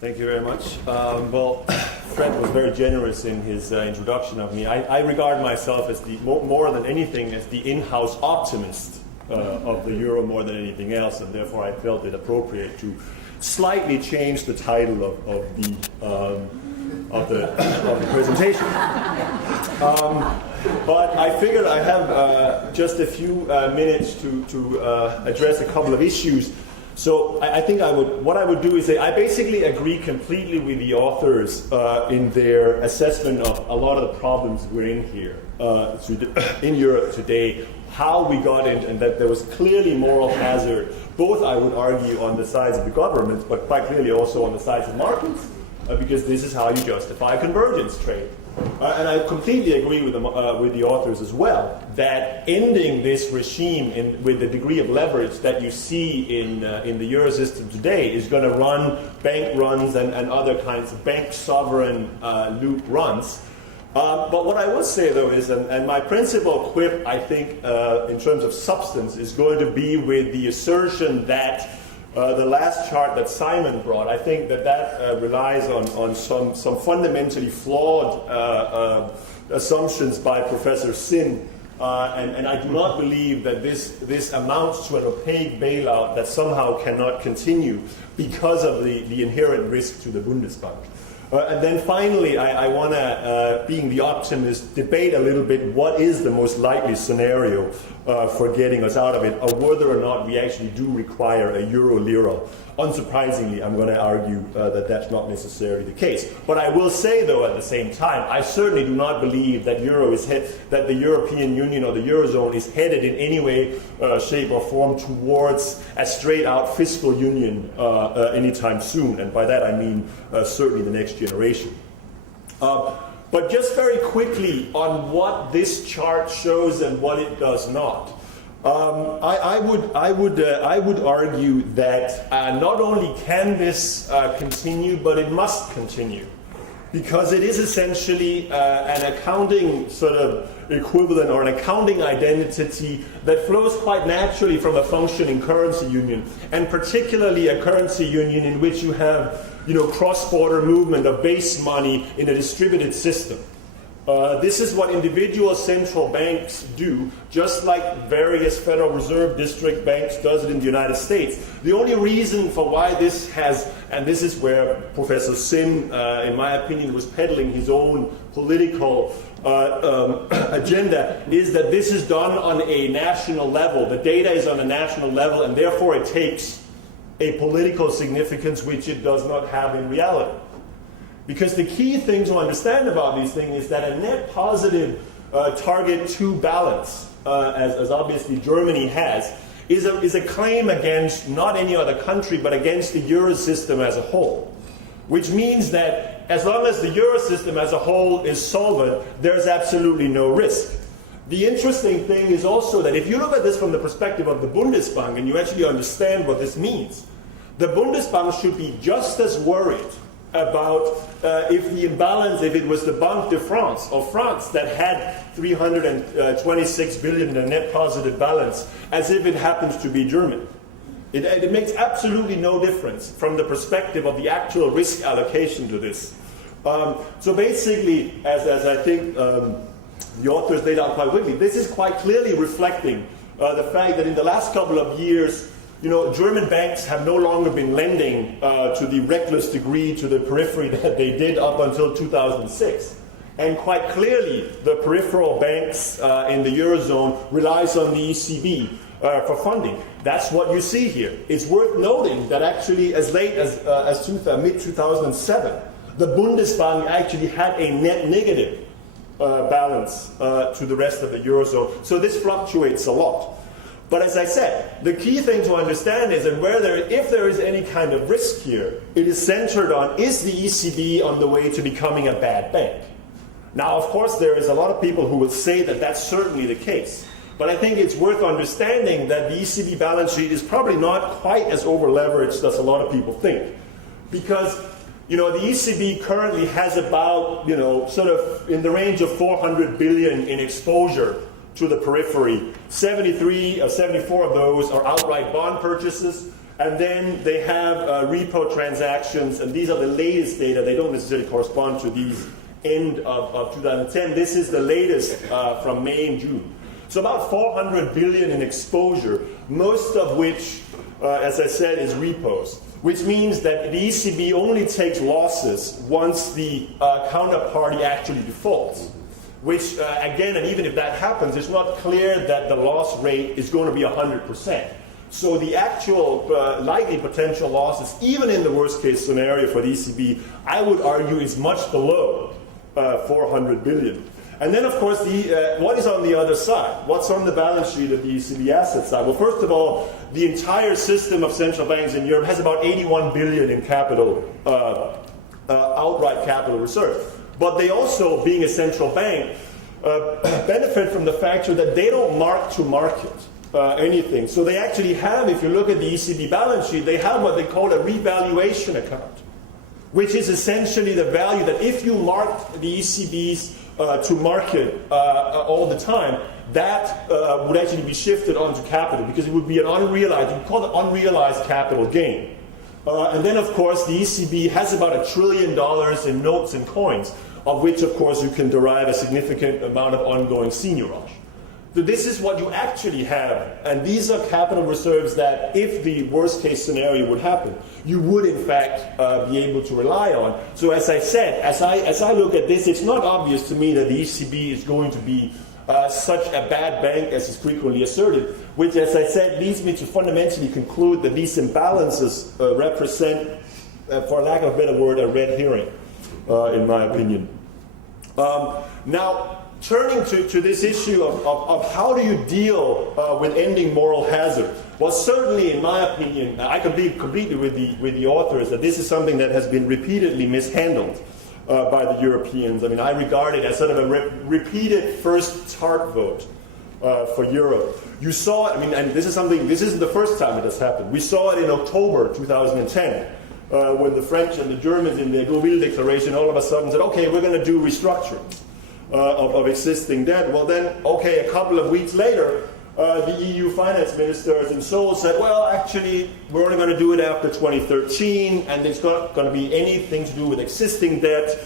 Thank you very much. Well, Fred was very generous in his introduction of me. I regard myself as more than anything as the in-house optimist of the euro more than anything else, and therefore I felt it appropriate to slightly change the title of the presentation. But I figured I have just a few minutes to address a couple of issues. So I think what I would do is say I basically agree completely with the authors in their assessment of a lot of the problems we're in here in Europe today, how we got in, and that there was clearly moral hazard, both I would argue on the sides of the governments, but quite clearly also on the sides of markets, because this is how you justify convergence trade. And I completely agree with the authors as well, that ending this regime with the degree of leverage that you see in the euro system today is going to run bank runs and other kinds of bank sovereign loop runs. But what I will say, though, is, and my principal quip, I think, in terms of substance, is going to be with the assertion that the last chart that Simon brought, I think that relies on some fundamentally flawed assumptions by Professor Sin, and I do not believe that this amounts to an opaque bailout that somehow cannot continue because of the inherent risk to the Bundesbank. And then finally, I want to, being the optimist, debate a little bit what is the most likely scenario for getting us out of it, or whether or not we actually do require a euro lira. Unsurprisingly, I'm going to argue that that's not necessarily the case. But I will say, though, at the same time, I certainly do not believe that that the European Union or the Eurozone is headed in any way, shape, or form towards a straight-out fiscal union anytime soon. And by that I mean certainly the next generation. But just very quickly on what this chart shows and what it does not. I would argue that not only can this continue, but it must continue, because it is essentially an accounting sort of equivalent or an accounting identity that flows quite naturally from a functioning currency union, and particularly a currency union in which you have cross-border movement of base money in a distributed system. This is what individual central banks do, just like various Federal Reserve district banks does it in the United States. The only reason for why this has, and this is where Professor Sim, in my opinion, was peddling his own political agenda, is that this is done on a national level. The data is on a national level, and therefore it takes a political significance which it does not have in reality. Because the key thing to understand about these things is that a net positive target 2 balance, as obviously Germany has, is a claim against not any other country, but against the euro system as a whole. Which means that as long as the euro system as a whole is solvent, there's absolutely no risk. The interesting thing is also that if you look at this from the perspective of the Bundesbank and you actually understand what this means, the Bundesbank should be just as worried about if the imbalance, if it was the Banque de France of France that had 326 billion in a net positive balance, as if it happens to be Germany. It makes absolutely no difference from the perspective of the actual risk allocation to this. So basically, as I think the authors laid out quite quickly, this is quite clearly reflecting the fact that in the last couple of years, German banks have no longer been lending to the reckless degree to the periphery that they did up until 2006. And quite clearly, the peripheral banks in the Eurozone relies on the ECB for funding. That's what you see here. It's worth noting that actually as late as mid-2007, the Bundesbank actually had a net negative balance to the rest of the Eurozone. So this fluctuates a lot. But as I said, the key thing to understand is that if there is any kind of risk here, it is centered on, is the ECB on the way to becoming a bad bank? Now, of course, there is a lot of people who will say that that's certainly the case. But I think it's worth understanding that the ECB balance sheet is probably not quite as over-leveraged as a lot of people think. Because the ECB currently has about, sort of in the range of 400 billion in exposure to the periphery. 73 or 74 of those are outright bond purchases. And then they have repo transactions, and these are the latest data. They don't necessarily correspond to these end of 2010. This is the latest from May and June. So about 400 billion in exposure, most of which, as I said, is repos, which means that the ECB only takes losses once the counterparty actually defaults. Which, again, and even if that happens, it's not clear that the loss rate is going to be 100%. So the actual likely potential losses, even in the worst case scenario for the ECB, I would argue is much below 400 billion. And then, of course, what is on the other side? What's on the balance sheet of the ECB asset side? Well, first of all, the entire system of central banks in Europe has about 81 billion in capital, outright capital reserve. But they also, being a central bank, benefit from the fact that they don't mark to market anything. So they actually have, if you look at the ECB balance sheet, they have what they call a revaluation account, which is essentially the value that if you marked the ECB's to market all the time, that would actually be shifted onto capital because it would be an unrealized, you call it unrealized capital gain. And then, of course, the ECB has about $1 trillion in notes and coins, of which, of course, you can derive a significant amount of ongoing seigniorage. So this is what you actually have, and these are capital reserves that, if the worst-case scenario would happen, you would, in fact, be able to rely on. So as I said, as I look at this, it's not obvious to me that the ECB is going to be such a bad bank as is frequently asserted, which, as I said, leads me to fundamentally conclude that these imbalances represent, for lack of a better word, a red herring, in my opinion. Now, turning to this issue of how do you deal with ending moral hazard? Well, certainly, in my opinion, I agree completely with the authors that this is something that has been repeatedly mishandled by the Europeans. I mean, I regard it as sort of a repeated first TARP vote for Europe. You saw it, I mean, and this isn't the first time it has happened. We saw it in October 2010. When the French and the Germans in the Deauville Declaration all of a sudden said, okay, we're going to do restructuring of existing debt. Well then, okay, a couple of weeks later, the EU finance ministers in Seoul said, well, actually, we're only going to do it after 2013, and it's not going to be anything to do with existing debt,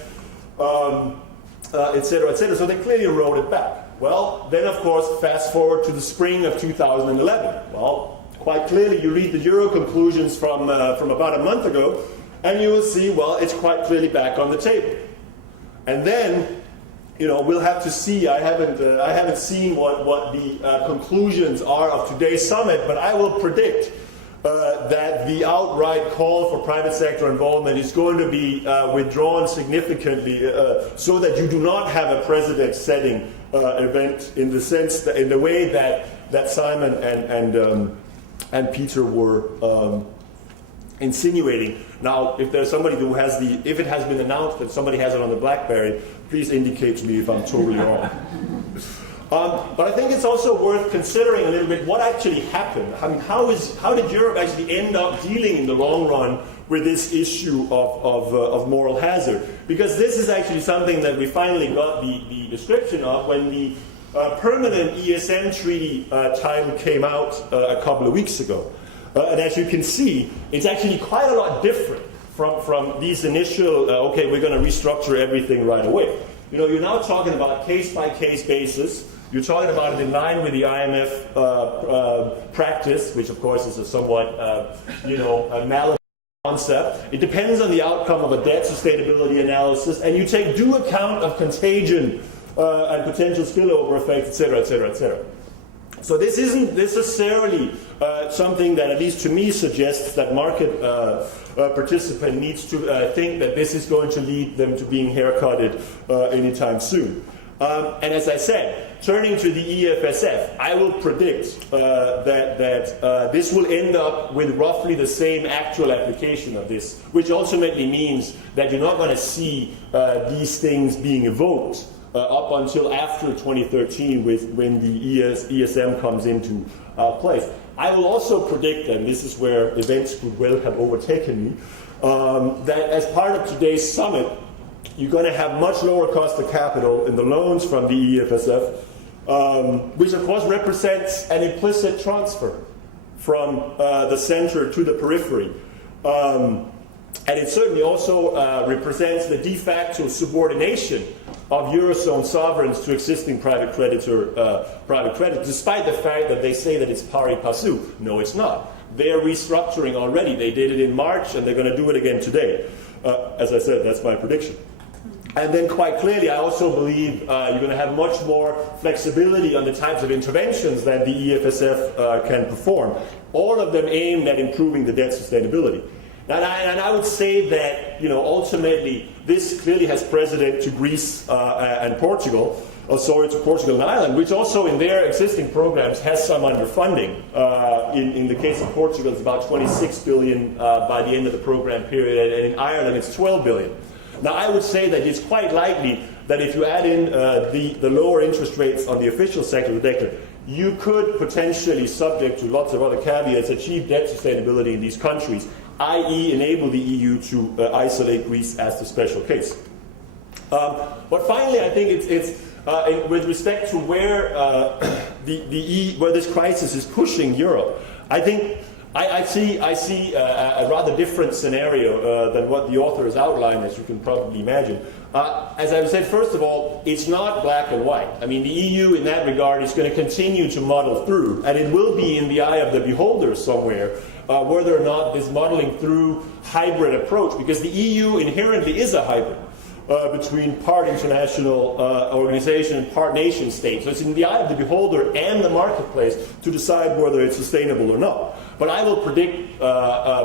et cetera, et cetera. So they clearly wrote it back. Well, then, of course, fast forward to the spring of 2011. Well, quite clearly, you read the Euro conclusions from about a month ago, and you will see, well, it's quite clearly back on the table. And then, you know, we'll have to see. I haven't seen what the conclusions are of today's summit, but I will predict that the outright call for private sector involvement is going to be withdrawn significantly, so that you do not have a precedent-setting event in the sense that, in the way that Simon and Peter were insinuating. Now, if there's somebody who has if it has been announced that somebody has it on the BlackBerry, please indicate to me if I'm totally wrong. But I think it's also worth considering a little bit what actually happened. I mean, how did Europe actually end up dealing in the long run with this issue of moral hazard? Because this is actually something that we finally got the description of when the permanent ESM treaty title came out a couple of weeks ago. And as you can see, it's actually quite a lot different from these initial, okay, we're going to restructure everything right away. You know, you're now talking about case-by-case basis. You're talking about it in line with the IMF practice, which of course is a somewhat, malleable concept. It depends on the outcome of a debt sustainability analysis, and you take due account of contagion and potential spillover effects, et cetera, et cetera, et cetera. So this isn't necessarily something that, at least to me, suggests that market participant needs to think that this is going to lead them to being haircutted anytime soon. And as I said, turning to the EFSF, I will predict that this will end up with roughly the same actual application of this, which ultimately means that you're not going to see these things being evoked up until after 2013 when the ESM comes into place. I will also predict, and this is where events could well have overtaken me, that as part of today's summit, you're going to have much lower cost of capital in the loans from the EFSF, which of course represents an implicit transfer from the center to the periphery. And it certainly also represents the de facto subordination of Eurozone sovereigns to existing private credit, despite the fact that they say that it's pari passu. No, it's not. They're restructuring already. They did it in March, and they're going to do it again today. As I said, that's my prediction. And then quite clearly, I also believe you're going to have much more flexibility on the types of interventions that the EFSF can perform, all of them aimed at improving the debt sustainability. And I would say that, ultimately, this clearly has precedent to Greece and Portugal, to Portugal and Ireland, which also in their existing programs has some underfunding. In the case of Portugal, it's about 26 billion by the end of the program period, and in Ireland, it's 12 billion. Now, I would say that it's quite likely that if you add in the lower interest rates on the official sector of the debt, you could potentially, subject to lots of other caveats, achieve debt sustainability in these countries, i.e. enable the EU to isolate Greece as the special case. But finally, I think it's with respect to where where this crisis is pushing Europe, I think I see a rather different scenario than what the author has outlined, as you can probably imagine. As I said, first of all, it's not black and white. I mean, the EU in that regard is going to continue to muddle through, and it will be in the eye of the beholder somewhere whether or not this muddling through hybrid approach, because the EU inherently is a hybrid between part international organization and part nation state. So it's in the eye of the beholder and the marketplace to decide whether it's sustainable or not. But I will predict,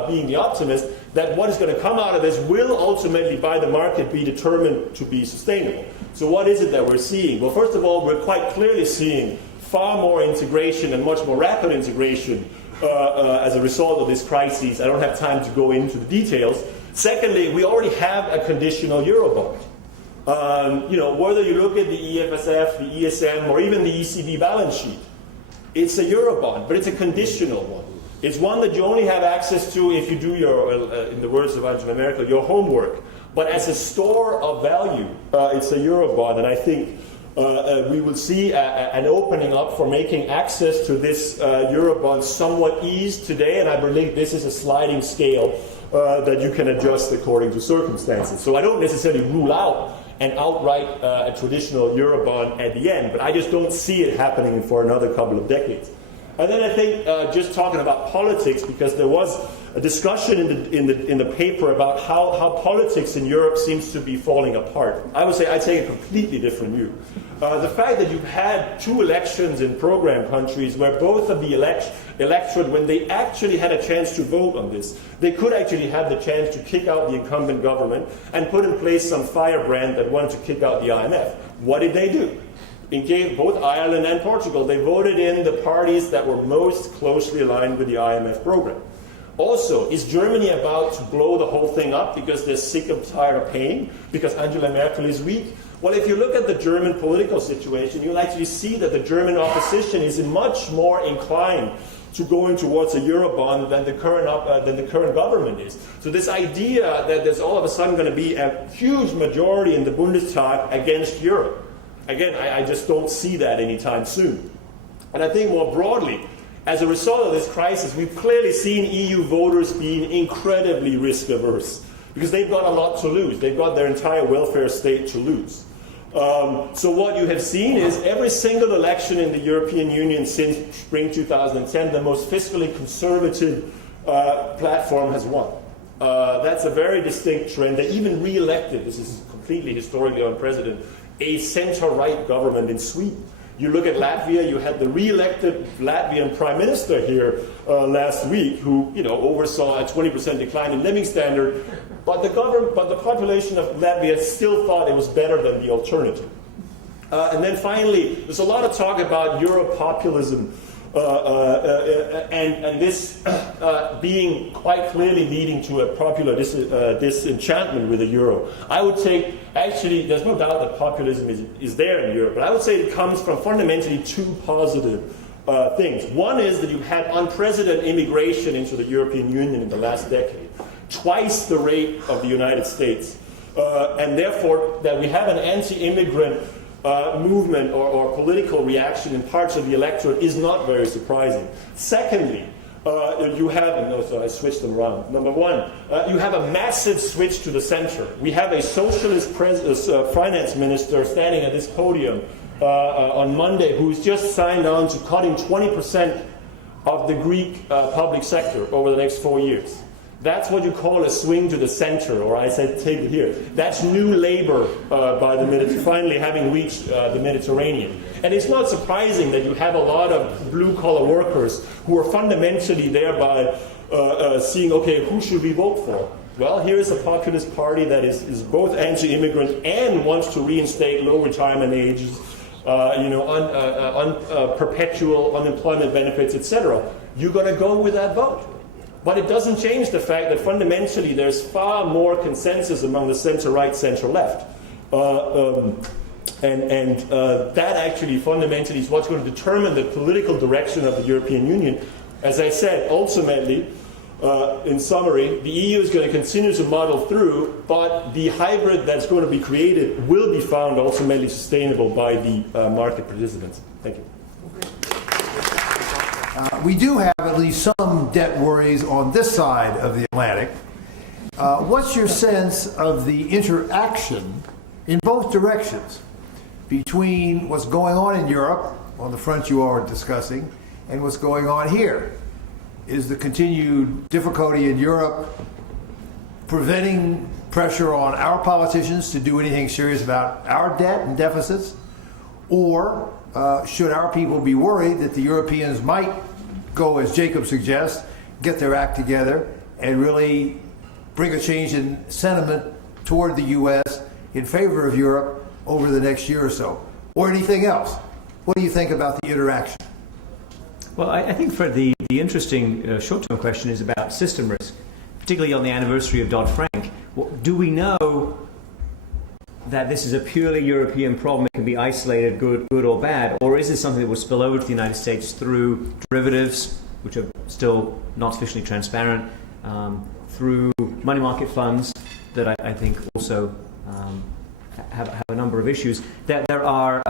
being the optimist, that what is going to come out of this will ultimately, by the market, be determined to be sustainable. So what is it that we're seeing? Well, first of all, we're quite clearly seeing far more integration and much more rapid integration as a result of this crisis. I don't have time to go into the details. Secondly, we already have a conditional Eurobond. Whether you look at the EFSF, the ESM, or even the ECB balance sheet, it's a Eurobond, but it's a conditional one. It's one that you only have access to if you do your, in the words of Angela Merkel, your homework. But as a store of value, it's a Eurobond, and I think we will see an opening up for making access to this Eurobond somewhat eased today, and I believe this is a sliding scale that you can adjust according to circumstances. So I don't necessarily rule out an outright a traditional Eurobond at the end, but I just don't see it happening for another couple of decades. And then I think just talking about politics, because there was a discussion in the paper about how politics in Europe seems to be falling apart. I would say I take a completely different view. The fact that you've had two elections in program countries where both of the electorate, when they actually had a chance to vote on this, they could actually have the chance to kick out the incumbent government and put in place some firebrand that wanted to kick out the IMF. What did they do? In both Ireland and Portugal, they voted in the parties that were most closely aligned with the IMF program. Also, is Germany about to blow the whole thing up because they're sick and tired of paying, because Angela Merkel is weak? Well, if you look at the German political situation, you'll actually see that the German opposition is much more inclined to going towards a Eurobond than the current government is. So this idea that there's all of a sudden going to be a huge majority in the Bundestag against Europe, again, I just don't see that anytime soon. And I think more broadly, as a result of this crisis, we've clearly seen EU voters being incredibly risk averse because they've got a lot to lose. They've got their entire welfare state to lose. So what you have seen is every single election in the European Union since spring 2010, the most fiscally conservative platform has won. That's a very distinct trend. They even re-elected, this is completely historically unprecedented, a center-right government in Sweden. You look at Latvia, you had the re-elected Latvian prime minister here last week who oversaw a 20% decline in living standard, but the population of Latvia still thought it was better than the alternative. And then finally, there's a lot of talk about Europopulism and this being quite clearly leading to a popular disenchantment with the euro. I would say, actually, there's no doubt that populism is there in Europe, but I would say it comes from fundamentally two positive things. One is that you've had unprecedented immigration into the European Union in the last decade, twice the rate of the United States, and therefore that we have an anti-immigrant movement or political reaction in parts of the electorate is not very surprising. Secondly, You have, no, so I switched them around. Number one, you have a massive switch to the center. We have a socialist finance minister standing at this podium on Monday who's just signed on to cutting 20% of the Greek public sector over the next 4 years. That's what you call a swing to the center, or I said take it here. That's new labor by the finally having reached the Mediterranean. And it's not surprising that you have a lot of blue-collar workers who are fundamentally thereby seeing, okay, who should we vote for? Well, here is a populist party that is both anti-immigrant and wants to reinstate low retirement ages, perpetual unemployment benefits, etc. You're going to go with that vote. But it doesn't change the fact that fundamentally there's far more consensus among the center-right, center-left. That actually fundamentally is what's going to determine the political direction of the European Union. As I said, ultimately, in summary, the EU is going to continue to muddle through, but the hybrid that's going to be created will be found ultimately sustainable by the market participants. Thank you. We do have at least some debt worries on this side of the Atlantic. What's your sense of the interaction in both directions between what's going on in Europe, on the front you are discussing, and what's going on here? Is the continued difficulty in Europe preventing pressure on our politicians to do anything serious about our debt and deficits? Or should our people be worried that the Europeans might go, as Jacob suggests, get their act together and really bring a change in sentiment toward the U.S. in favor of Europe over the next year or so? Or anything else? What do you think about the interaction? Well, I think for the interesting short-term question is about system risk, particularly on the anniversary of Dodd-Frank. Do we know that this is a purely European problem? It can be isolated, good or bad, or is this something that will spill over to the United States through derivatives, which are still not sufficiently transparent, through money market funds that I think also have a number of issues? That there are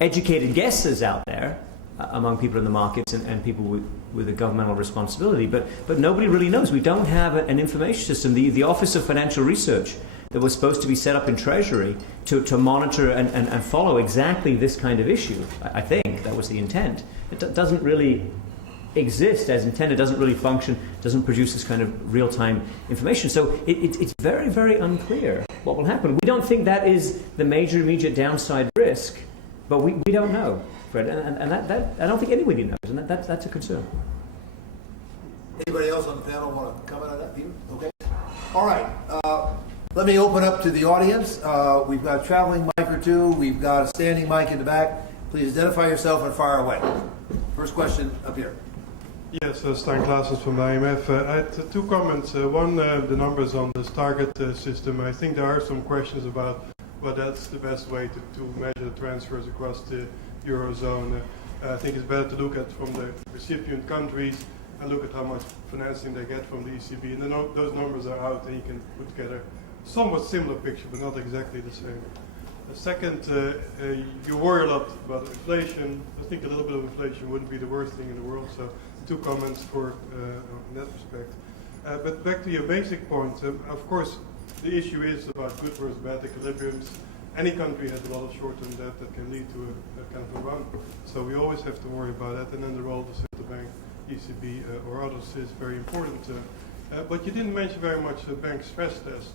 educated guesses out there among people in the markets and people with a governmental responsibility, but nobody really knows. We don't have an information system. The Office of Financial Research that was supposed to be set up in Treasury to monitor and follow exactly this kind of issue, I think that was the intent. It doesn't really exist as intended, doesn't really function, doesn't produce this kind of real-time information. So it's very, very unclear what will happen. We don't think that is the major immediate downside risk, but we don't know, Fred, and that I don't think anybody knows, and that's a concern. Anybody else on the panel want to comment on that, Peter? Okay. All right. Let me open up to the audience. We've got a traveling mic or two. We've got a standing mic in the back. Please identify yourself and fire away. First question up here. Yes, Stijn Claessens from IMF. I had two comments. One, the numbers on this target system. I think there are some questions about whether that's the best way to measure the transfers across the Eurozone. I think it's better to look at from the recipient countries and look at how much financing they get from the ECB. And then those numbers are out and you can put together a somewhat similar picture, but not exactly the same. Second, you worry a lot about inflation. I think a little bit of inflation wouldn't be the worst thing in the world. So two comments for in that respect. But back to your basic point, of course, the issue is about good versus bad equilibriums. Any country has a lot of short-term debt that can lead to a kind of a run. So we always have to worry about that. And then the role of the central bank, ECB, or others is very important. But you didn't mention very much the bank stress test.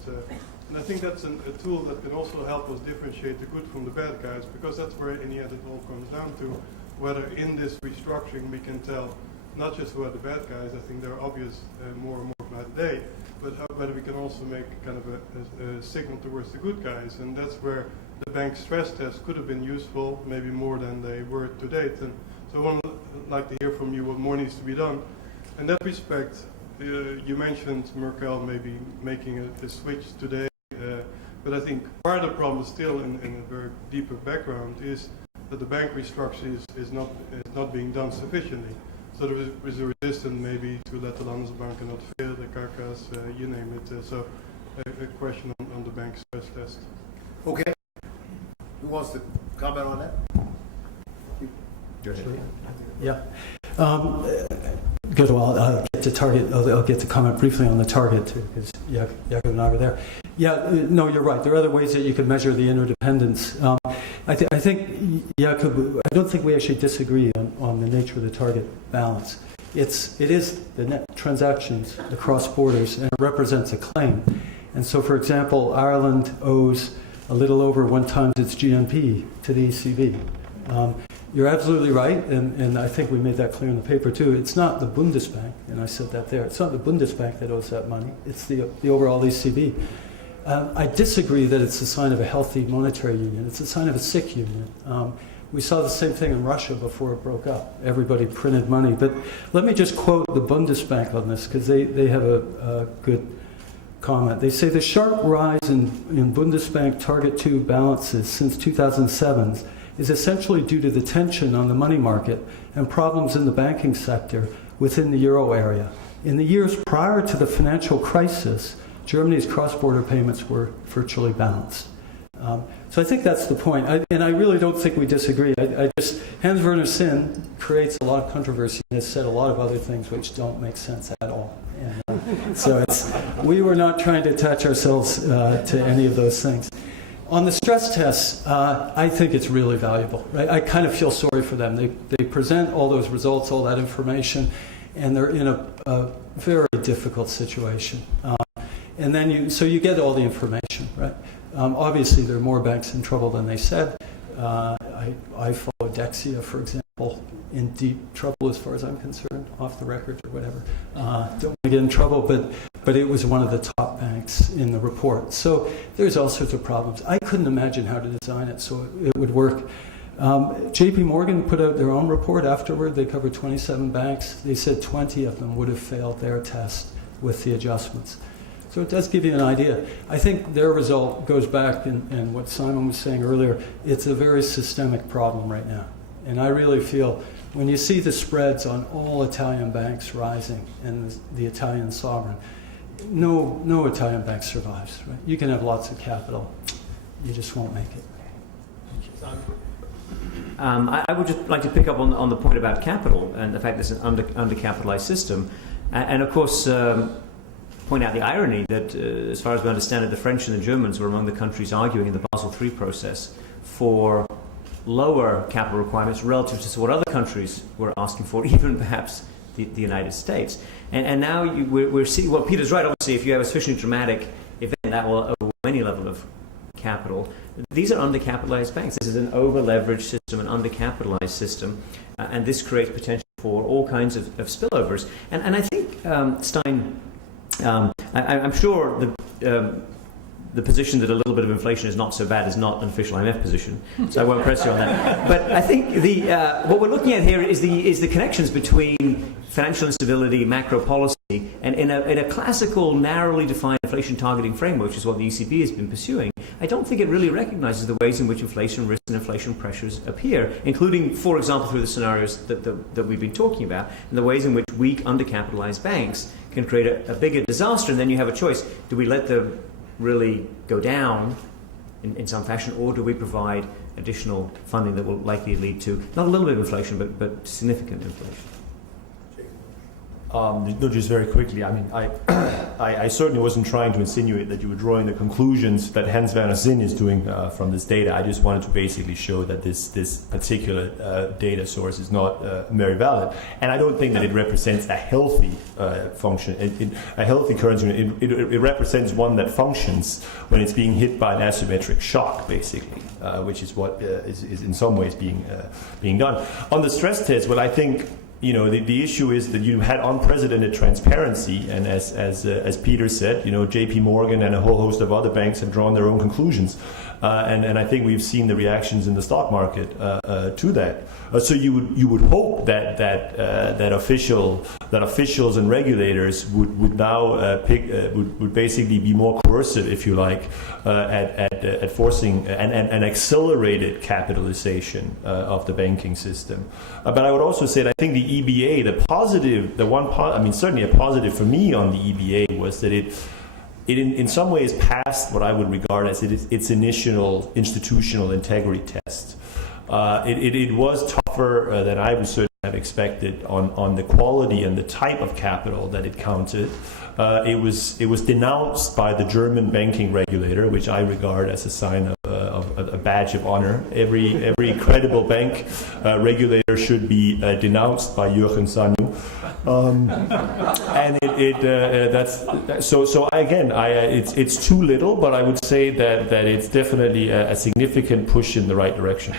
And I think that's a tool that can also help us differentiate the good from the bad guys, because that's where in the end it all comes down to, whether in this restructuring we can tell not just who are the bad guys, I think they're obvious more and more by the day, but whether we can also make kind of a signal towards the good guys. And that's where the bank stress test could have been useful, maybe more than they were to date. And so I would like to hear from you what more needs to be done. In that respect, you mentioned Merkel maybe making a switch today. But I think part of the problem is still in a very deeper background is that the bank restructuring is not being done sufficiently. So there is a resistance maybe to let the Landesbank not fail, the Carcas, you name it. So a question on the bank stress test. Okay. Who wants to comment on that? Yeah. Good. Well, I'll get to target. I'll get to comment briefly on the target too, because Jakob and I were there. Yeah, no, you're right. There are other ways that you could measure the interdependence. I think Jakob, I don't think we actually disagree on the nature of the target balance. It is the net transactions across borders, and it represents a claim. And so, for example, Ireland owes a little over 1 times its GNP to the ECB. You're absolutely right, and I think we made that clear in the paper too. It's not the Bundesbank, and I said that there. It's not the Bundesbank that owes that money. It's the overall ECB. I disagree that it's a sign of a healthy monetary union. It's a sign of a sick union. We saw the same thing in Russia before it broke up. Everybody printed money. But let me just quote the Bundesbank on this, because they have a good comment. They say the sharp rise in Bundesbank Target 2 balances since 2007 is essentially due to the tension on the money market and problems in the banking sector within the euro area. In the years prior to the financial crisis, Germany's cross-border payments were virtually balanced. So I think that's the point. And I really don't think we disagree. Hans-Werner Sinn creates a lot of controversy and has said a lot of other things which don't make sense at all. And, so we were not trying to attach ourselves to any of those things. On the stress tests, I think it's really valuable. Right? I kind of feel sorry for them. They present all those results, all that information, and they're in a very difficult situation. And then you get all the information, right? Obviously, there are more banks in trouble than they said. I follow Dexia, for example, in deep trouble as far as I'm concerned, off the record or whatever. Don't want to get in trouble, but it was one of the top banks in the report. So there's all sorts of problems. I couldn't imagine how to design it so it would work. JP Morgan put out their own report afterward. They covered 27 banks. They said 20 of them would have failed their test with the adjustments. So it does give you an idea. I think their result goes back, and what Simon was saying earlier, it's a very systemic problem right now. And I really feel when you see the spreads on all Italian banks rising and the Italian sovereign, no Italian bank survives. Right? You can have lots of capital. You just won't make it. I would just like to pick up on the point about capital and the fact that it's an undercapitalized system. And of course, point out the irony that, as far as we understand it, the French and the Germans were among the countries arguing in the Basel III process for lower capital requirements relative to what other countries were asking for, even perhaps the United States. And now we're seeing, well, Peter's right, obviously, if you have a sufficiently dramatic event, that will overwhelm any level of capital. These are undercapitalized banks. This is an over-leveraged system, an undercapitalized system, and this creates potential for all kinds of spillovers. And I think, Stein, I'm sure the position that a little bit of inflation is not so bad is not an official IMF position, so I won't press you on that. But I think what we're looking at here is the connections between financial instability, macro policy, and in a classical, narrowly defined inflation targeting framework, which is what the ECB has been pursuing. I don't think it really recognizes the ways in which inflation risks and inflation pressures appear, including, for example, through the scenarios that we've been talking about, and the ways in which weak, undercapitalized banks can create a bigger disaster, and then you have a choice. Do we let them really go down in some fashion, or do we provide additional funding that will likely lead to not a little bit of inflation, but significant inflation? No, just very quickly. I mean, I certainly wasn't trying to insinuate that you were drawing the conclusions that Hans-Werner Sinn is doing from this data. I just wanted to basically show that this particular data source is not very valid, and I don't think that it represents a healthy function, a healthy currency. It represents one that functions when it's being hit by an asymmetric shock, basically, which is what is in some ways being done. On the stress test, well, I think, you know, the issue is that you had unprecedented transparency, and as Peter said, you know, JP Morgan and a whole host of other banks have drawn their own conclusions, and I think we've seen the reactions in the stock market to that. So you would hope that officials and regulators would now would basically be more coercive, if you like, at forcing an accelerated capitalization of the banking system. But I would also say that I think the EBA, certainly a positive for me on the EBA was that it in some ways passed what I would regard as its initial institutional integrity test. It was tougher than I was certainly have expected on the quality and the type of capital that it counted. It was denounced by the German banking regulator, which I regard as a sign of a badge of honor. Every credible bank regulator should be denounced by Jürgen Sanu. And it's too little, but I would say that it's definitely a significant push in the right direction.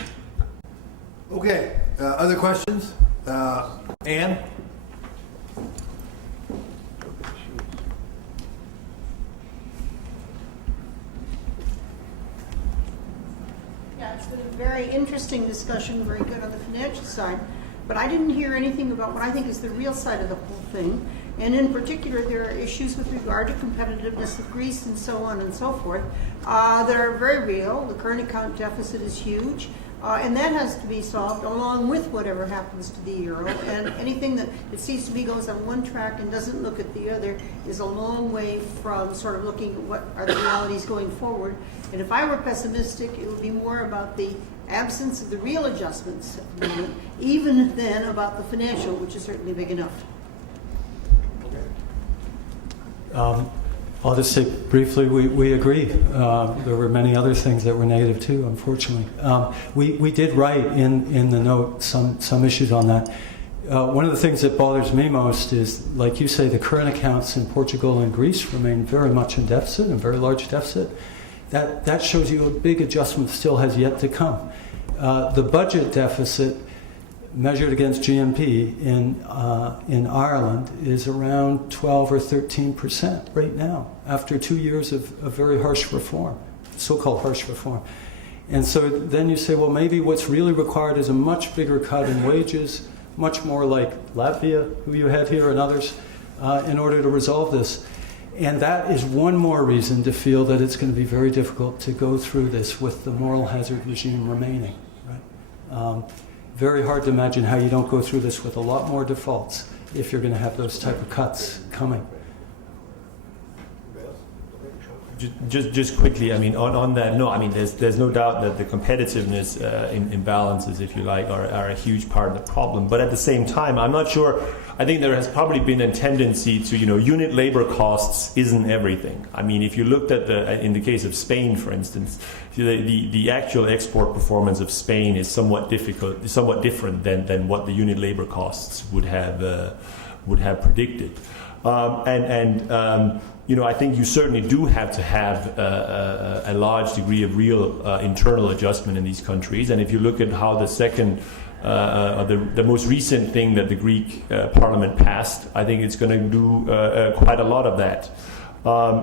Okay, other questions? Anne? Yeah, it's been a very interesting discussion, very good on the financial side, but I didn't hear anything about what I think is the real side of the whole thing. And in particular, there are issues with regard to competitiveness of Greece and so on and so forth that are very real. The current account deficit is huge. And that has to be solved along with whatever happens to the euro. And anything that it seems to be goes on one track and doesn't look at the other is a long way from sort of looking at what are the realities going forward. And if I were pessimistic, it would be more about the absence of the real adjustments at the moment, even then about the financial, which is certainly big enough. I'll just say briefly, we agree. There were many other things that were negative too, unfortunately. We did write in the note some issues on that. One of the things that bothers me most is, like you say, the current accounts in Portugal and Greece remain very much in deficit, a very large deficit. That shows you a big adjustment still has yet to come. The budget deficit measured against GNP in Ireland is around 12 or 13% right now, after 2 years of very harsh reform, so-called harsh reform. And so then you say, well, maybe what's really required is a much bigger cut in wages, much more like Latvia, who you had here, and others, in order to resolve this. And that is one more reason to feel that it's going to be very difficult to go through this with the moral hazard regime remaining. Right? Very hard to imagine how you don't go through this with a lot more defaults if you're going to have those type of cuts coming. Just quickly, I mean, on that, no, I mean, there's no doubt that the competitiveness imbalances, if you like, are a huge part of the problem. But at the same time, I'm not sure. I think there has probably been a tendency to, unit labor costs isn't everything. I mean, if you looked at in the case of Spain, for instance, the actual export performance of Spain is somewhat different than what the unit labor costs would have predicted. I think you certainly do have to have a large degree of real internal adjustment in these countries. And if you look at how the most recent thing that the Greek parliament passed, I think it's going to do quite a lot of that.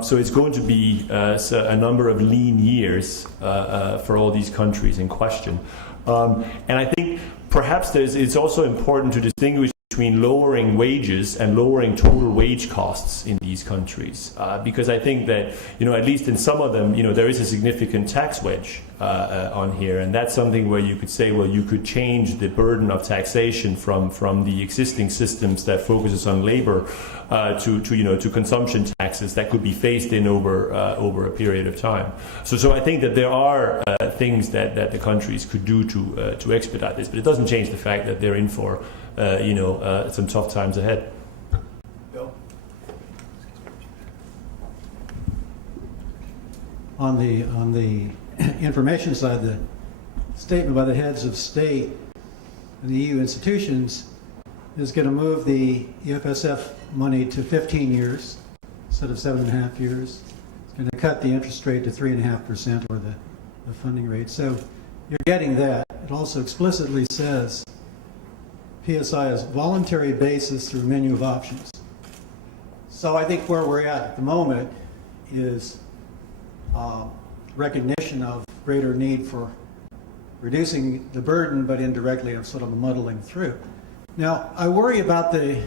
So it's going to be a number of lean years for all these countries in question. And I think perhaps it's also important to distinguish between lowering wages and lowering total wage costs in these countries, because I think that at least in some of them there is a significant tax wedge on here, and that's something where you could say, well, you could change the burden of taxation from the existing systems that focuses on labor to consumption taxes that could be phased in over a period of time. So I think that there are things that the countries could do to expedite this, but it doesn't change the fact that they're in for some tough times ahead. Bill? On the information side, the statement by the heads of state and the EU institutions is going to move the EFSF money to 15 years instead of 7.5 years. It's going to cut the interest rate to 3.5% or the funding rate. So you're getting that. It also explicitly says PSI is voluntary basis through menu of options. So I think where we're at the moment is recognition of greater need for reducing the burden, but indirectly of sort of muddling through. Now, I worry about the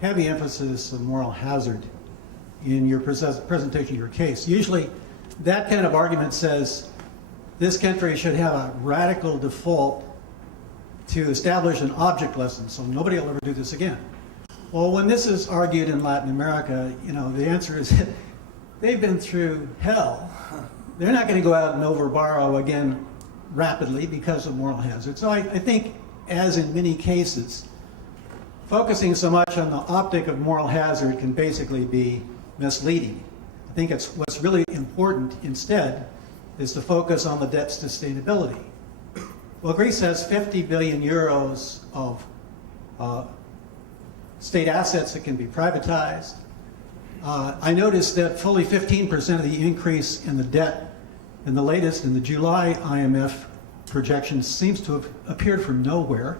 heavy emphasis of moral hazard in your presentation of your case. Usually, that kind of argument says this country should have a radical default to establish an object lesson, so nobody will ever do this again. Well, when this is argued in Latin America, the answer is they've been through hell. They're not going to go out and overborrow again rapidly because of moral hazard. So I think as in many cases, focusing so much on the optic of moral hazard can basically be misleading. I think what's really important instead is to focus on the debt sustainability. Well, Greece has 50 billion euros of state assets that can be privatized. I noticed that fully 15% of the increase in the debt in the July IMF projection seems to have appeared from nowhere.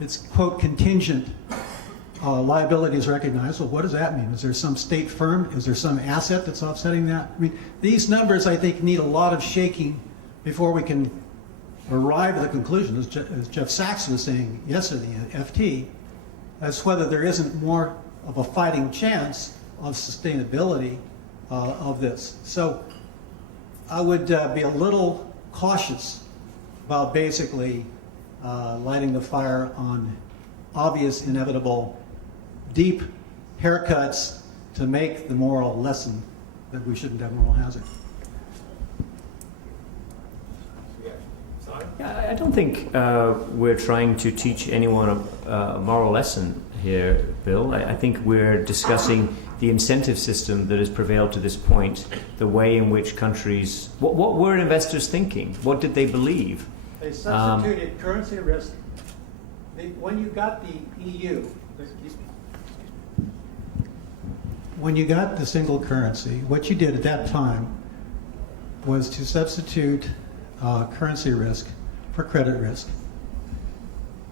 It's, quote, contingent liabilities recognized. Well, what does that mean? Is there some state firm? Is there some asset that's offsetting that? I mean, these numbers, I think, need a lot of shaking before we can arrive at the conclusion, as Jeff Sachs was saying yesterday at FT, as whether there isn't more of a fighting chance of sustainability of this. So I would be a little cautious about basically lighting the fire on obvious, inevitable, deep haircuts to make the moral lesson that we shouldn't have moral hazard. Yeah, I don't think we're trying to teach anyone a moral lesson here, Bill. I think we're discussing the incentive system that has prevailed to this point, the way in which countries... What were investors thinking? What did they believe? They substituted currency risk. When you got the EU, when you got the single currency, what you did at that time was to substitute currency risk for credit risk.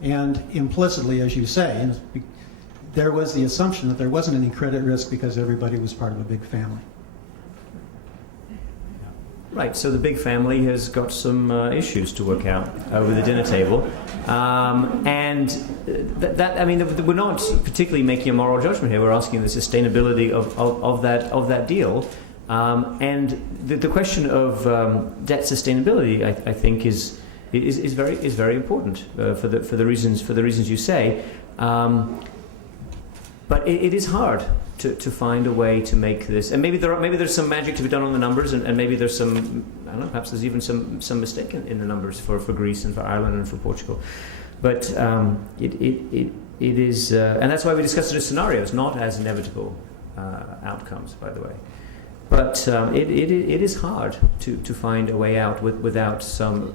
And implicitly, as you say, there was the assumption that there wasn't any credit risk because everybody was part of a big family. Right, so the big family has got some issues to work out over the dinner table. And that, I mean, we're not particularly making a moral judgment here. We're asking the sustainability of that deal. And the question of debt sustainability, I think, is very important for the reasons you say. But it is hard to find a way to make this, and maybe there's some magic to be done on the numbers, and maybe there's some, I don't know, perhaps there's even some mistake in the numbers for Greece and for Ireland and for Portugal. But it is, and that's why we discussed it as scenarios, not as inevitable outcomes, by the way. But it is hard to find a way out without some,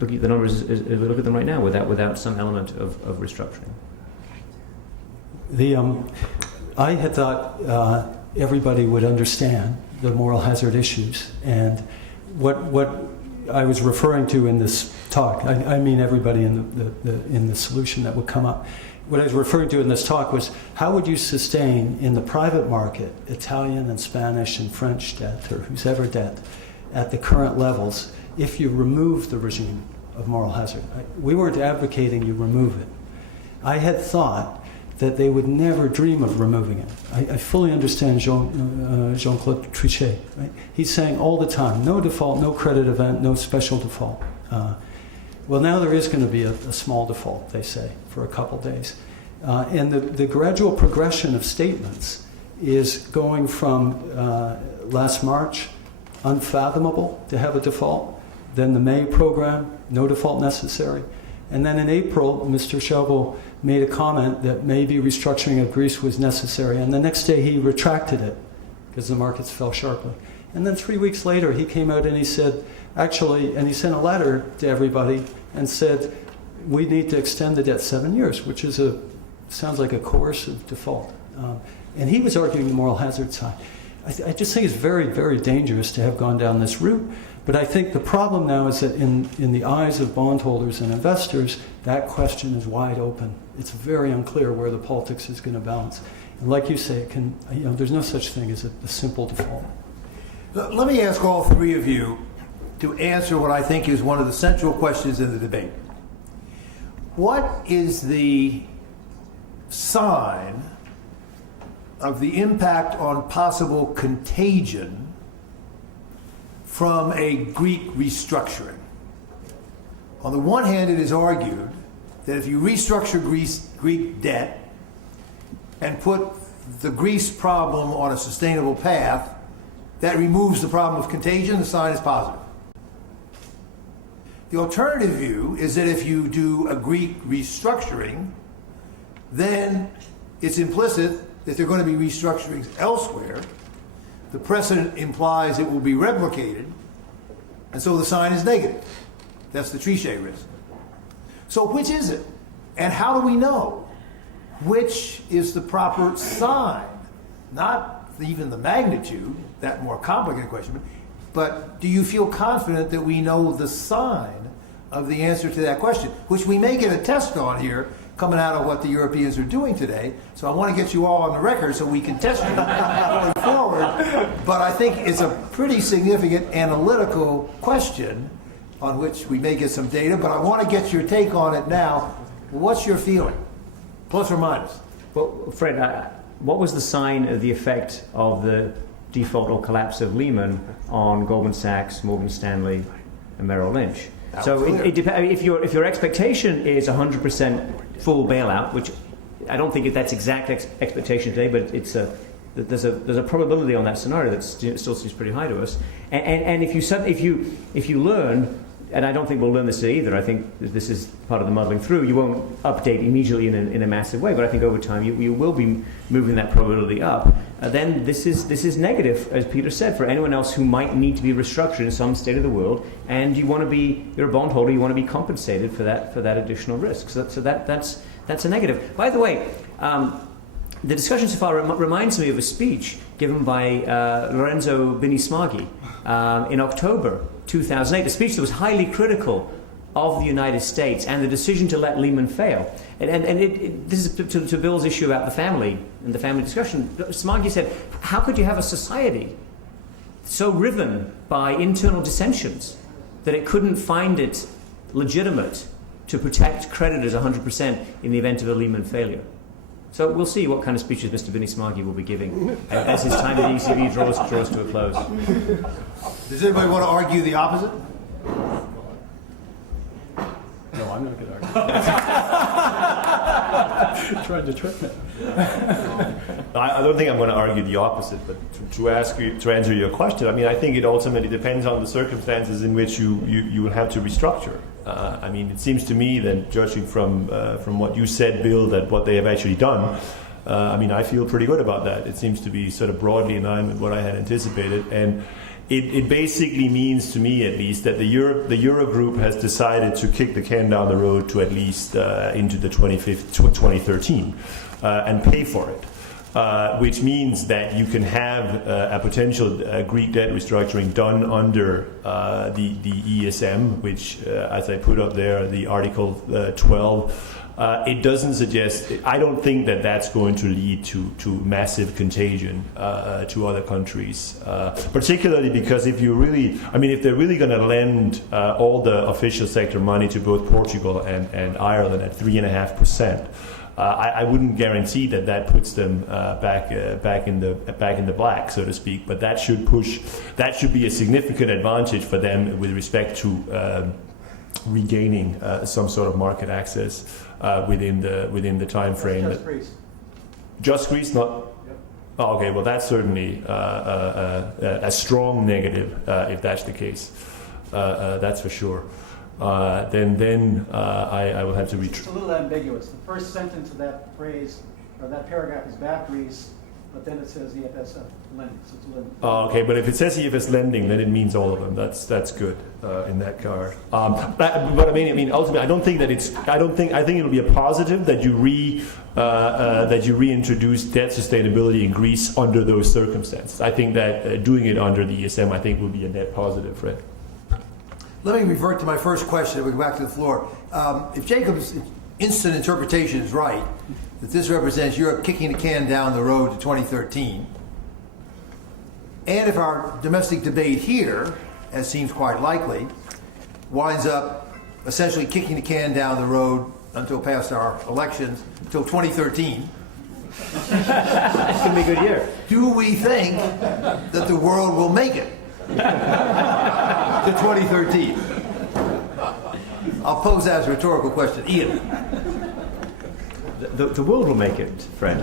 looking at the numbers as we look at them right now, without some element of restructuring. I had thought everybody would understand the moral hazard issues, and what I was referring to in this talk, I mean everybody in the solution that would come up. What I was referring to in this talk was, how would you sustain in the private market Italian and Spanish and French debt, or whose ever debt, at the current levels if you remove the regime of moral hazard? We weren't advocating you remove it. I had thought that they would never dream of removing it. I fully understand Jean-Claude Trichet. Right? He's saying all the time, no default, no credit event, no special default. Well, now there is going to be a small default, they say, for a couple days. And the gradual progression of statements is going from last March, unfathomable to have a default, then the May program, no default necessary. And then in April, Mr. Schauble made a comment that maybe restructuring of Greece was necessary. And the next day he retracted it because the markets fell sharply. And then 3 weeks later, he came out and he said, actually, and he sent a letter to everybody and said, we need to extend the debt 7 years, which is sounds like a coercive default. And he was arguing the moral hazard side. I just think it's very, very dangerous to have gone down this route. But I think the problem now is that in the eyes of bondholders and investors, that question is wide open. It's very unclear where the politics is going to balance. And like you say, there's no such thing as a simple default. Let me ask all three of you to answer what I think is one of the central questions in the debate. What is the sign of the impact on possible contagion from a Greek restructuring? On the one hand, it is argued that if you restructure Greek debt and put the Greece problem on a sustainable path, that removes the problem of contagion. The sign is positive. The alternative view is that if you do a Greek restructuring, then it's implicit that there are going to be restructurings elsewhere. The precedent implies it will be replicated, and so the sign is negative. That's the Trichet risk. So which is it? And how do we know which is the proper sign? Not even the magnitude, that more complicated question, but do you feel confident that we know the sign of the answer to that question, which we may get a test on here coming out of what the Europeans are doing today. So I want to get you all on the record so we can test you going forward. But I think it's a pretty significant analytical question on which we may get some data, but I want to get your take on it now. What's your feeling? Plus or minus? Well, Fred, what was the sign of the effect of the default or collapse of Lehman on Goldman Sachs, Morgan Stanley, and Merrill Lynch? So it depends. If your expectation is 100% full bailout, which I don't think that's exact expectation today, but there's a probability on that scenario that still seems pretty high to us. And if you learn, and I don't think we'll learn this today either. I think this is part of the muddling through. You won't update immediately in a massive way, but I think over time you will be moving that probability up. Then this is negative, as Peter said, for anyone else who might need to be restructured in some state of the world, and you're a bondholder, you want to be compensated for that additional risk. So that's a negative. By the way, the discussion so far reminds me of a speech given by Lorenzo Binismaghi in October 2008, a speech that was highly critical of the United States and the decision to let Lehman fail. And this is to Bill's issue about the family and the family discussion. Smaghi said, how could you have a society so riven by internal dissensions that it couldn't find it legitimate to protect creditors 100% in the event of a Lehman failure? So we'll see what kind of speeches Mr. Binismaghi will be giving as his time at the ECB draws to a close. Does anybody want to argue the opposite? No, I'm not going to argue. Tried to trick me. I don't think I'm going to argue the opposite, but to answer your question, I mean, I think it ultimately depends on the circumstances in which you will have to restructure. I mean, it seems to me that judging from what you said, Bill, that what they have actually done, I mean, I feel pretty good about that. It seems to be sort of broadly in line with what I had anticipated, and it basically means, to me at least, that the Eurogroup has decided to kick the can down the road to at least into the 2013 and pay for it. Which means that you can have a potential Greek debt restructuring done under the ESM, which, as I put up there, the Article 12. It doesn't suggest. I don't think that that's going to lead to massive contagion to other countries, particularly because if they're really going to lend all the official sector money to both Portugal and Ireland at 3.5%. I wouldn't guarantee that puts them back in the black, so to speak. But that should be a significant advantage for them with respect to regaining some sort of market access within the time frame. Just Greece. Just Greece, not. Yep. Oh, okay. Well, that's certainly a strong negative if that's the case. That's for sure. Then I will have to read. It's a little ambiguous. The first sentence of that phrase, or that paragraph, is back Greece, but then it says EFS lending. So it's a little. Okay, but if it says EFS lending, then it means all of them. That's good in that card. But I mean, ultimately, I think it'll be a positive that you reintroduce debt sustainability in Greece under those circumstances. I think that doing it under the ESM, I think, will be a net positive, Fred. Let me revert to my first question. We go back to the floor. If Jacob's instant interpretation is right, that this represents Europe kicking the can down the road to 2013, and if our domestic debate here, as seems quite likely, winds up essentially kicking the can down the road until past our elections, until 2013, It's going to be a good year. do we think that the world will make it to 2013? I'll pose that as a rhetorical question. Ian. The world will make it, Fred.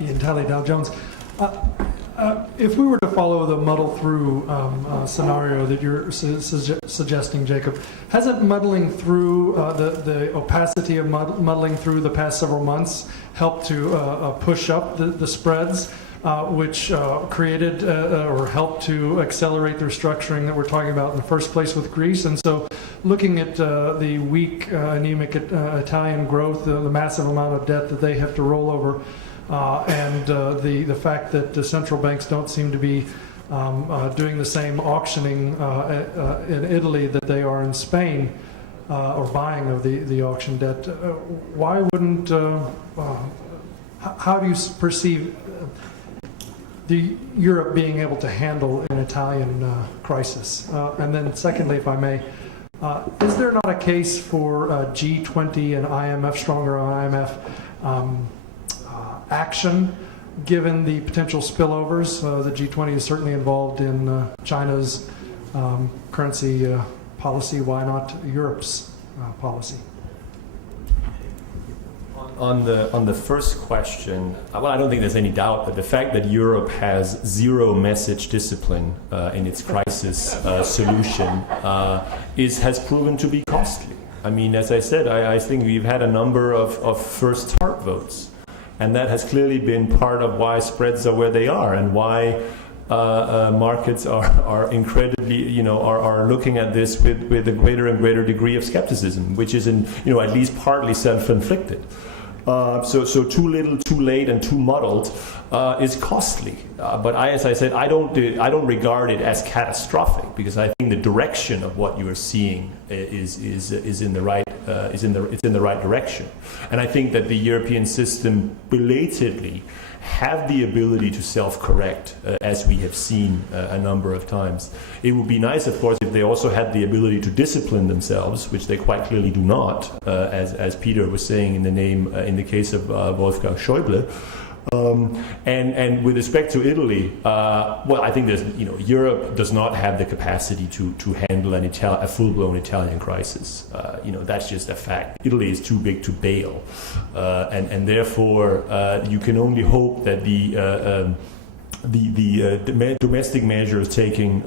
Ian Talley, Dow Jones. If we were to follow the muddle-through scenario that you're suggesting, Jacob, hasn't muddling through, the opacity of muddling through the past several months helped to push up the spreads, which created or helped to accelerate the restructuring that we're talking about in the first place with Greece? And so looking at the weak, anemic Italian growth, the massive amount of debt that they have to roll over, and the fact that the central banks don't seem to be doing the same auctioning in Italy that they are in Spain, or buying of the auction debt, why wouldn't, how do you perceive Europe being able to handle an Italian crisis? And then secondly, if I may, is there not a case for G20 and IMF, stronger IMF, action, given the potential spillovers? The G20 is certainly involved in China's currency policy. Why not Europe's policy? On the first question, well, I don't think there's any doubt that the fact that Europe has zero message discipline in its crisis solution has proven to be costly. I mean, as I said, I think we've had a number of first start votes, and that has clearly been part of why spreads are where they are and why markets are incredibly, are looking at this with a greater and greater degree of skepticism, which is at least partly self-inflicted. So too little, too late, and too muddled is costly. But as I said, I don't regard it as catastrophic, because I think the direction of what you are seeing is in the right it's in the right direction. And I think that the European system belatedly have the ability to self-correct, as we have seen a number of times. It would be nice, of course, if they also had the ability to discipline themselves, which they quite clearly do not, as Peter was saying in the case of Wolfgang Schäuble. And with respect to Italy, well, I think Europe does not have the capacity to handle a full-blown Italian crisis. That's just a fact. Italy is too big to bail, and therefore you can only hope that the domestic measures taken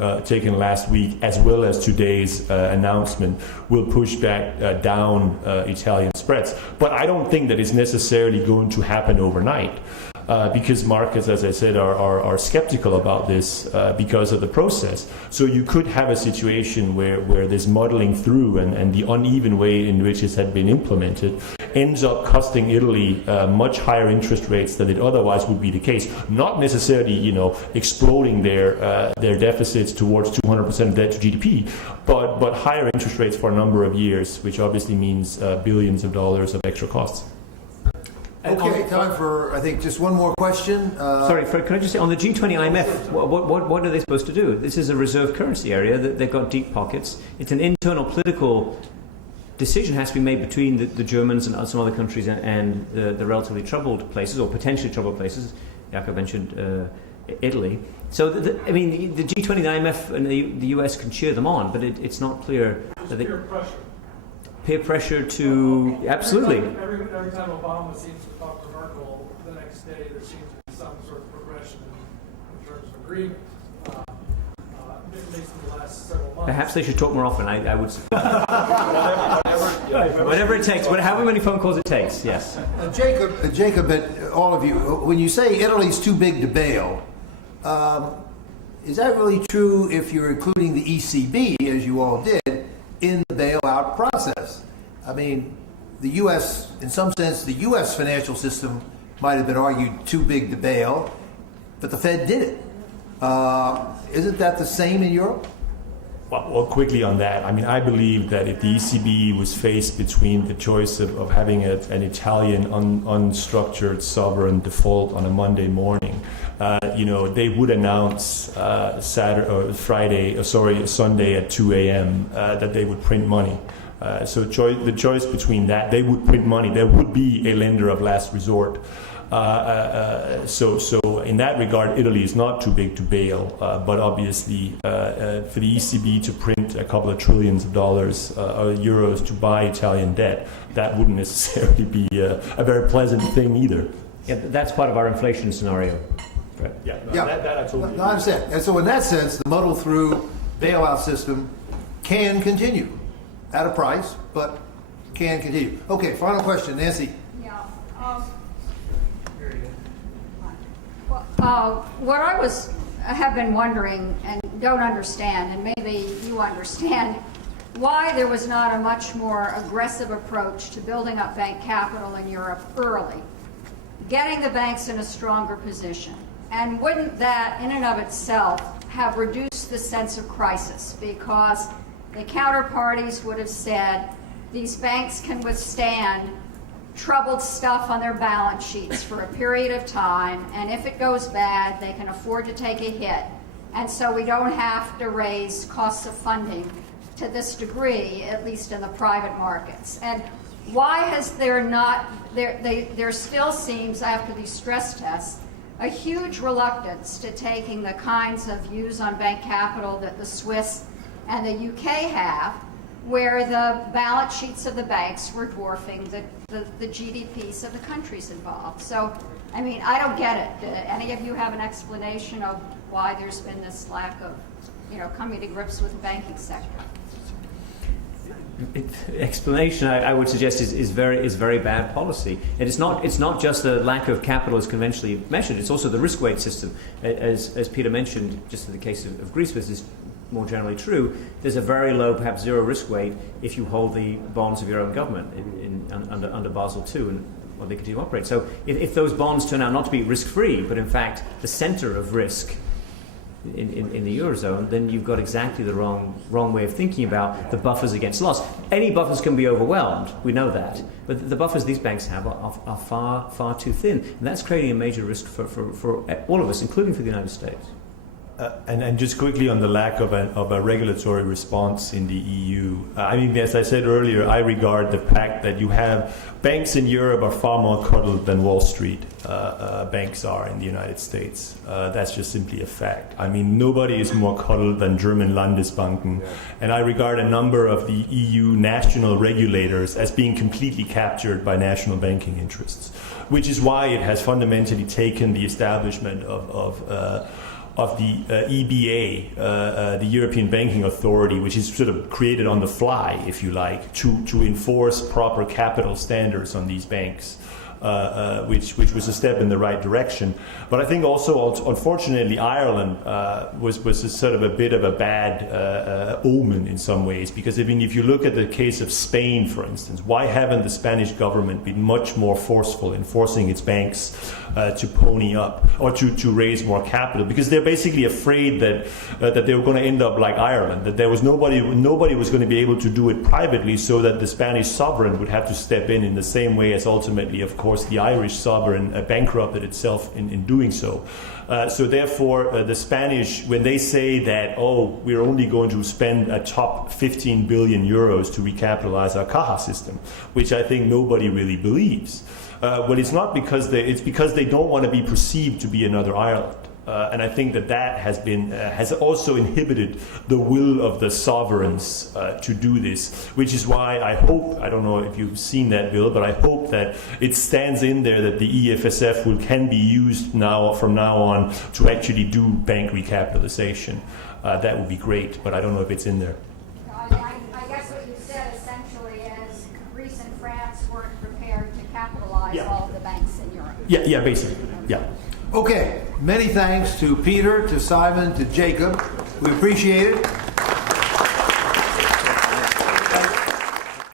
last week, as well as today's announcement, will push back down Italian spreads. But I don't think that it's necessarily going to happen overnight, because markets, as I said, are skeptical about this because of the process. So you could have a situation where this muddling through and the uneven way in which it had been implemented ends up costing Italy much higher interest rates than it otherwise would be the case. Not necessarily, exploding their deficits towards 200% debt to GDP, but higher interest rates for a number of years, which obviously means billions of dollars of extra costs. Okay, time for, I think, just one more question. Sorry, Fred, can I just say, on the G20 IMF, what are they supposed to do? This is a reserve currency area. They've got deep pockets. It's an internal political decision has to be made between the Germans and some other countries and the relatively troubled places, or potentially troubled places. Jakob mentioned Italy. So, the G20, the IMF, and the US can cheer them on, but it's not clear that they... Peer pressure to... Absolutely. Every time Obama seems to talk to Merkel, the next day there seems to be some sort of progression in terms of agreement, at least in the last several months. Perhaps they should talk more often. I would support whatever it takes, however many phone calls it takes, yes. Jacob, all of you, when you say Italy's too big to bail, is that really true if you're including the ECB, as you all did, in the bailout process? I mean, the U.S., in some sense, the U.S. financial system might have been argued too big to bail, but the Fed did it. Isn't that the same in Europe? Well, quickly on that, I believe that if the ECB was faced between the choice of having an Italian unstructured sovereign default on a Monday morning, they would announce Sunday at 2 a.m. That they would print money. So the choice between that, they would print money. There would be a lender of last resort. So in that regard, Italy is not too big to bail, but obviously for the ECB to print a couple of trillions of dollars, euros to buy Italian debt, that wouldn't necessarily be a very pleasant thing either. Yeah, that's part of our inflation scenario. Right. Yeah, no, Yeah, that I totally no, I understand. And so in that sense, the muddle-through bailout system can continue at a price, but can continue. Okay, final question, Nancy. Yeah. What I have been wondering and don't understand, and maybe you understand, why there was not a much more aggressive approach to building up bank capital in Europe early, getting the banks in a stronger position. And wouldn't that, in and of itself, have reduced the sense of crisis? Because the counterparties would have said, these banks can withstand troubled stuff on their balance sheets for a period of time, and if it goes bad, they can afford to take a hit. And so we don't have to raise costs of funding to this degree, at least in the private markets. And why has there not, there still seems, after these stress tests, a huge reluctance to taking the kinds of views on bank capital that the Swiss and the UK have, where the balance sheets of the banks were dwarfing the GDPs of the countries involved. So, I mean, I don't get it. Do any of you have an explanation of why there's been this lack of, coming to grips with the banking sector? Explanation, I would suggest, is very bad policy. And it's not just the lack of capital as conventionally measured. It's also the risk weight system, as Peter mentioned. Just in the case of Greece, this is more generally true. There's a very low, perhaps zero risk weight if you hold the bonds of your own government under Basel II, and they continue to operate. So if those bonds turn out not to be risk-free, but in fact the center of risk in the Eurozone, then you've got exactly the wrong way of thinking about the buffers against loss. Any buffers can be overwhelmed, we know that, but the buffers these banks have are far too thin, and that's creating a major risk for all of us, including for the United States. And just quickly on the lack of a regulatory response in the EU. I mean, as I said earlier, I regard the fact that you have banks in Europe are far more cuddled than Wall Street banks are in the United States. That's just simply a fact. I mean, nobody is more cuddled than German Landesbanken. And I regard a number of the EU national regulators as being completely captured by national banking interests, which is why it has fundamentally taken the establishment of the EBA, the European Banking Authority, which is sort of created on the fly, if you like, to enforce proper capital standards on these banks, which was a step in the right direction. But I think also, unfortunately, Ireland was a sort of a bit of a bad omen in some ways, because I mean, if you look at the case of Spain, for instance, why haven't the Spanish government been much more forceful in forcing its banks to pony up or to raise more capital? Because they're basically afraid that they were going to end up like Ireland, that there was nobody was going to be able to do it privately, so that the Spanish sovereign would have to step in the same way as ultimately, of course, the Irish sovereign bankrupted itself in doing so. So therefore, the Spanish, when they say that, we're only going to spend a top 15 billion euros to recapitalize our Caja system, which I think nobody really believes. Well, it's not because it's because they don't want to be perceived to be another Ireland. And I think that has also inhibited the will of the sovereigns to do this, which is why I hope, I don't know if you've seen that bill, but I hope that it stands in there that the EFSF can be used from now on to actually do bank recapitalization. That would be great, but I don't know if it's in there. I guess what you said essentially is Greece and France weren't prepared to capitalize all of the banks in Europe. Yeah, basically, yeah. Okay, many thanks to Peter, to Simon, to Jacob. We appreciate it.